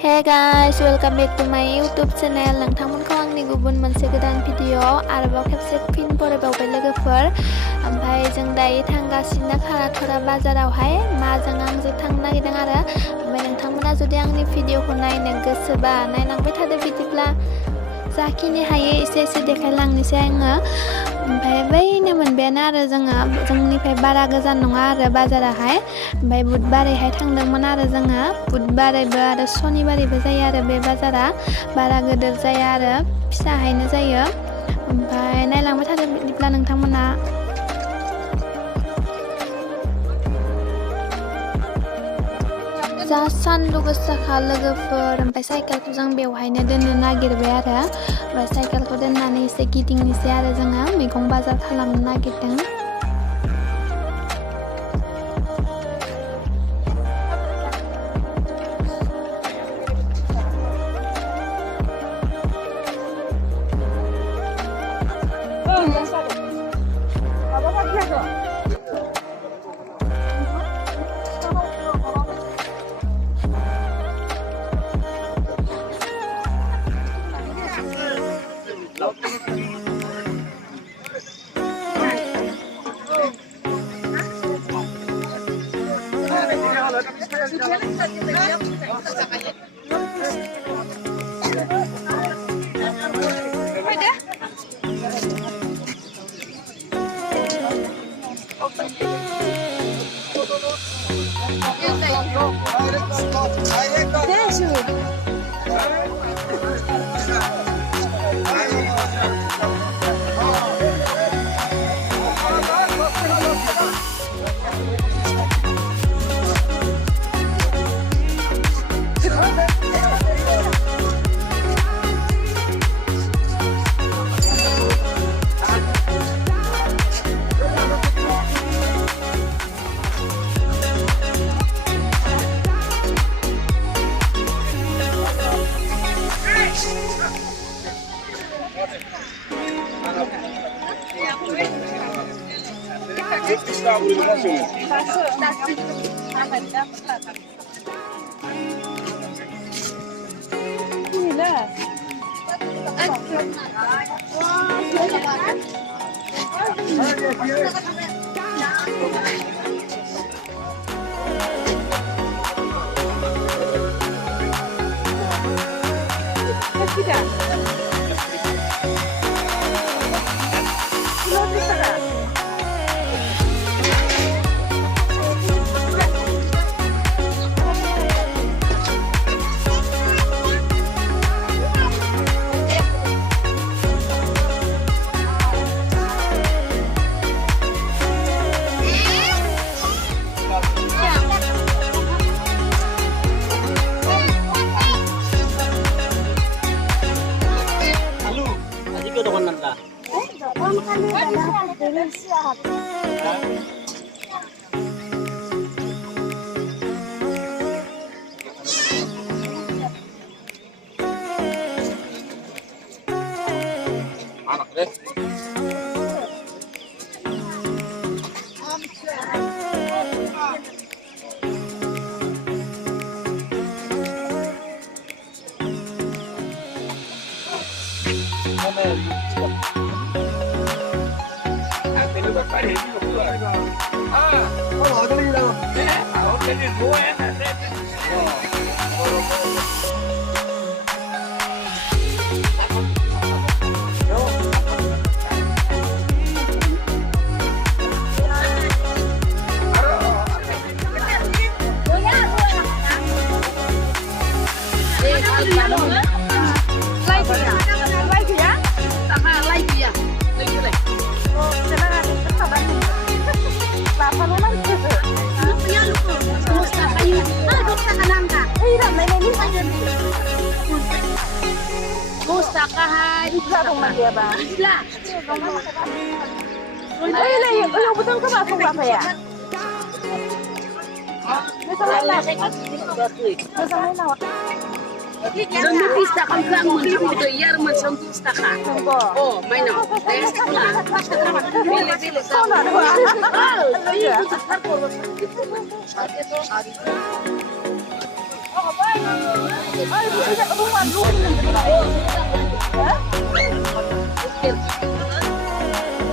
Hey guys, welcome back to my YouTube channel. नोंथांमोनखौ आंनि गुबुन मोनसे गोदान भिडिअ आरोबाव खेबसे फिन बरायबावबाय लोगोफोर। ओमफ्राय जों दायो थांगासिनो खानाथरा बाजारावहाय माजों आंजों थांनो नागिरदों आरो ओमफ्राय नोंथांमोना जुदि आंनि भिडिअखौ नायनो गोसोबा नायलांबाय थादो बिदिब्ला जाखिनि हायो एसे देखायलांनोसै आङो। ओमफ्राय बैनो मोनबायानो आरो जोंनिफ्राय बारा गोजान नङा आरो बाजाराहाय। ओमफ्राय बुधबारैहाय थांदोंमोन आरो जोङो बुधबारैबो आरो सनिबारैबो जायो आरो बे बाजारा बारा गिदिर जाया आरो फिसाहायनो जायो। ओमफ्राय नायलांबाय थादो बिदिब्ला नोंथांमोना। जा सान्दुं गोसाखा लोगोफोर ओमफ्राय साइकेलखौ जों बेवहायनो दोननो नागिरबाय आरो ओमफ्राय साइकेलखौ दोननानै एसे गिदिंनोसै आरो जोङो मैगं बाजार खालामनो नागिरदों।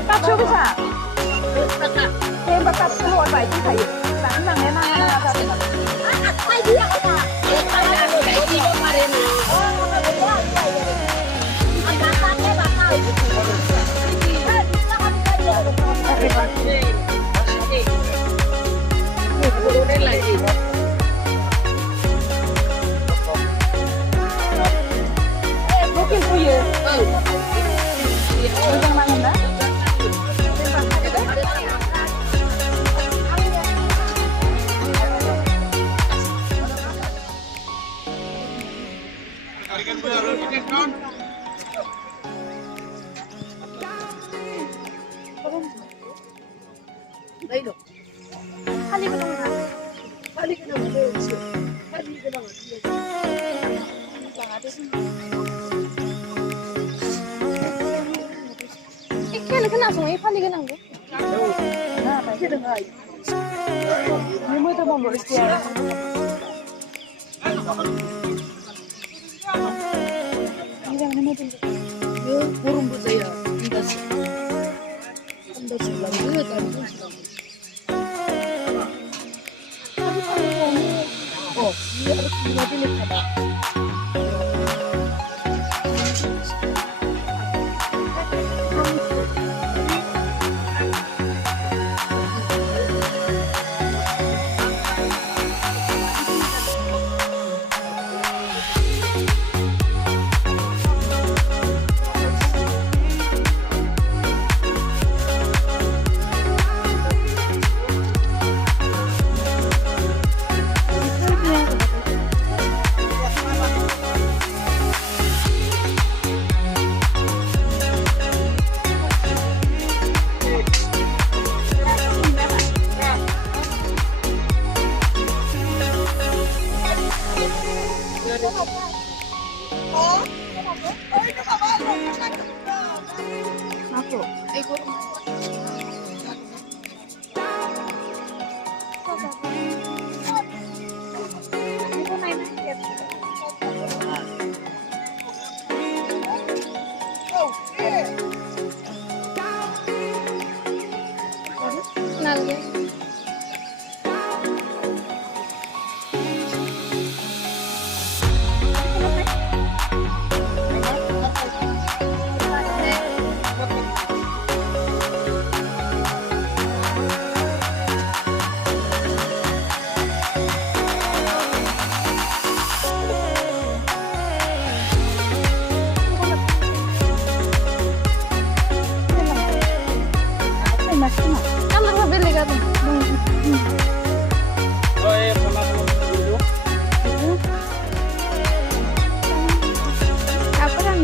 Cắt chưa bisa? Thêm bạc cắt cơ hội vậy chứ phải sẵn rằng em ăn là Ay dia kata. Ay dia kemarin. Bakatnya bakal. Turunin lagi. Mungkin punya. Yang mana enggak? Đây được. Hali ka naman. Hali ka naman. Hali ka naman. Kailan ka na sa may pali ka lang go? Nah, pasti dengar. Ini mau teman boleh siapa? Ini yang mana tuh? Burung bu saya. Endas sebelah itu tapi oh, ini harus pilih ada. Masuk. Kenal ya. Kamu mau beli kan? Apa kan?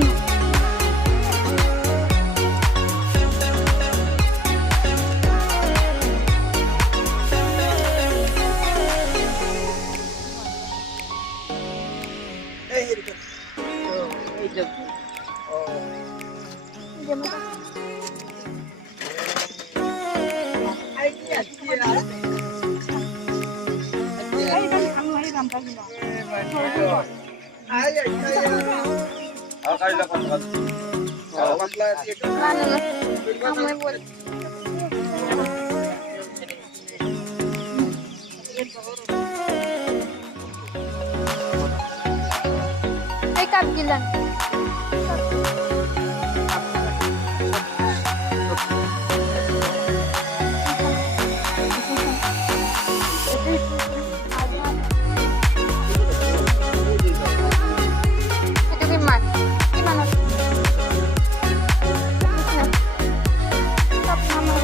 Mana mas? Kamu yang buat. Ay kabilan. Itu gimana? Gimana? Stop mama.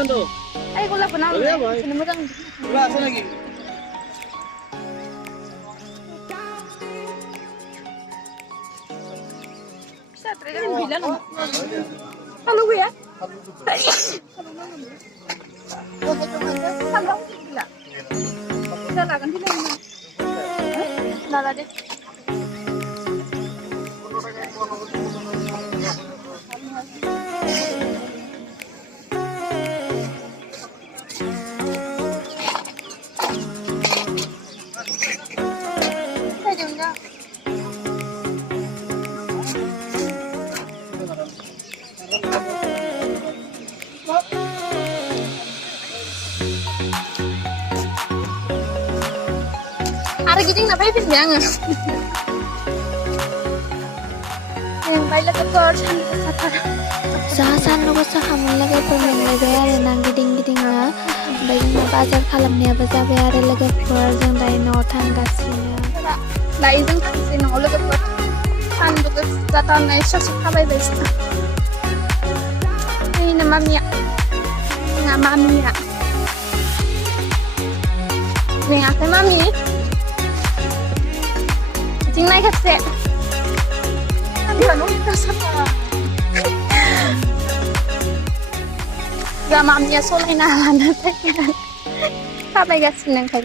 untuk. Ayo gula penang. Boleh, Boy. Sini mudah. Gula sana lagi. Bisa terus bilang. Halo gue ya. Sambang gila. Kita lakukan di mana? Nala deh. Ada gitu nggak apa-apa jangan. Yang baik lagi korban kesatuan. Sahasan nuku sahamun lagi permen lagi ada nang giding na. Bayi na bazar kalamnya bazar ada lagi perjang dari notan gasnya. Nah itu kan sih nol lagi per. Kan juga kesatuan naik sosok apa itu? Ini nama Mia. Nama Mia. Yang apa mami? Chính này thật sẽ ăn vừa lúc ta sắp giờ mà nhà số này nào là nó thích. Các bạn gặp xin đừng thấy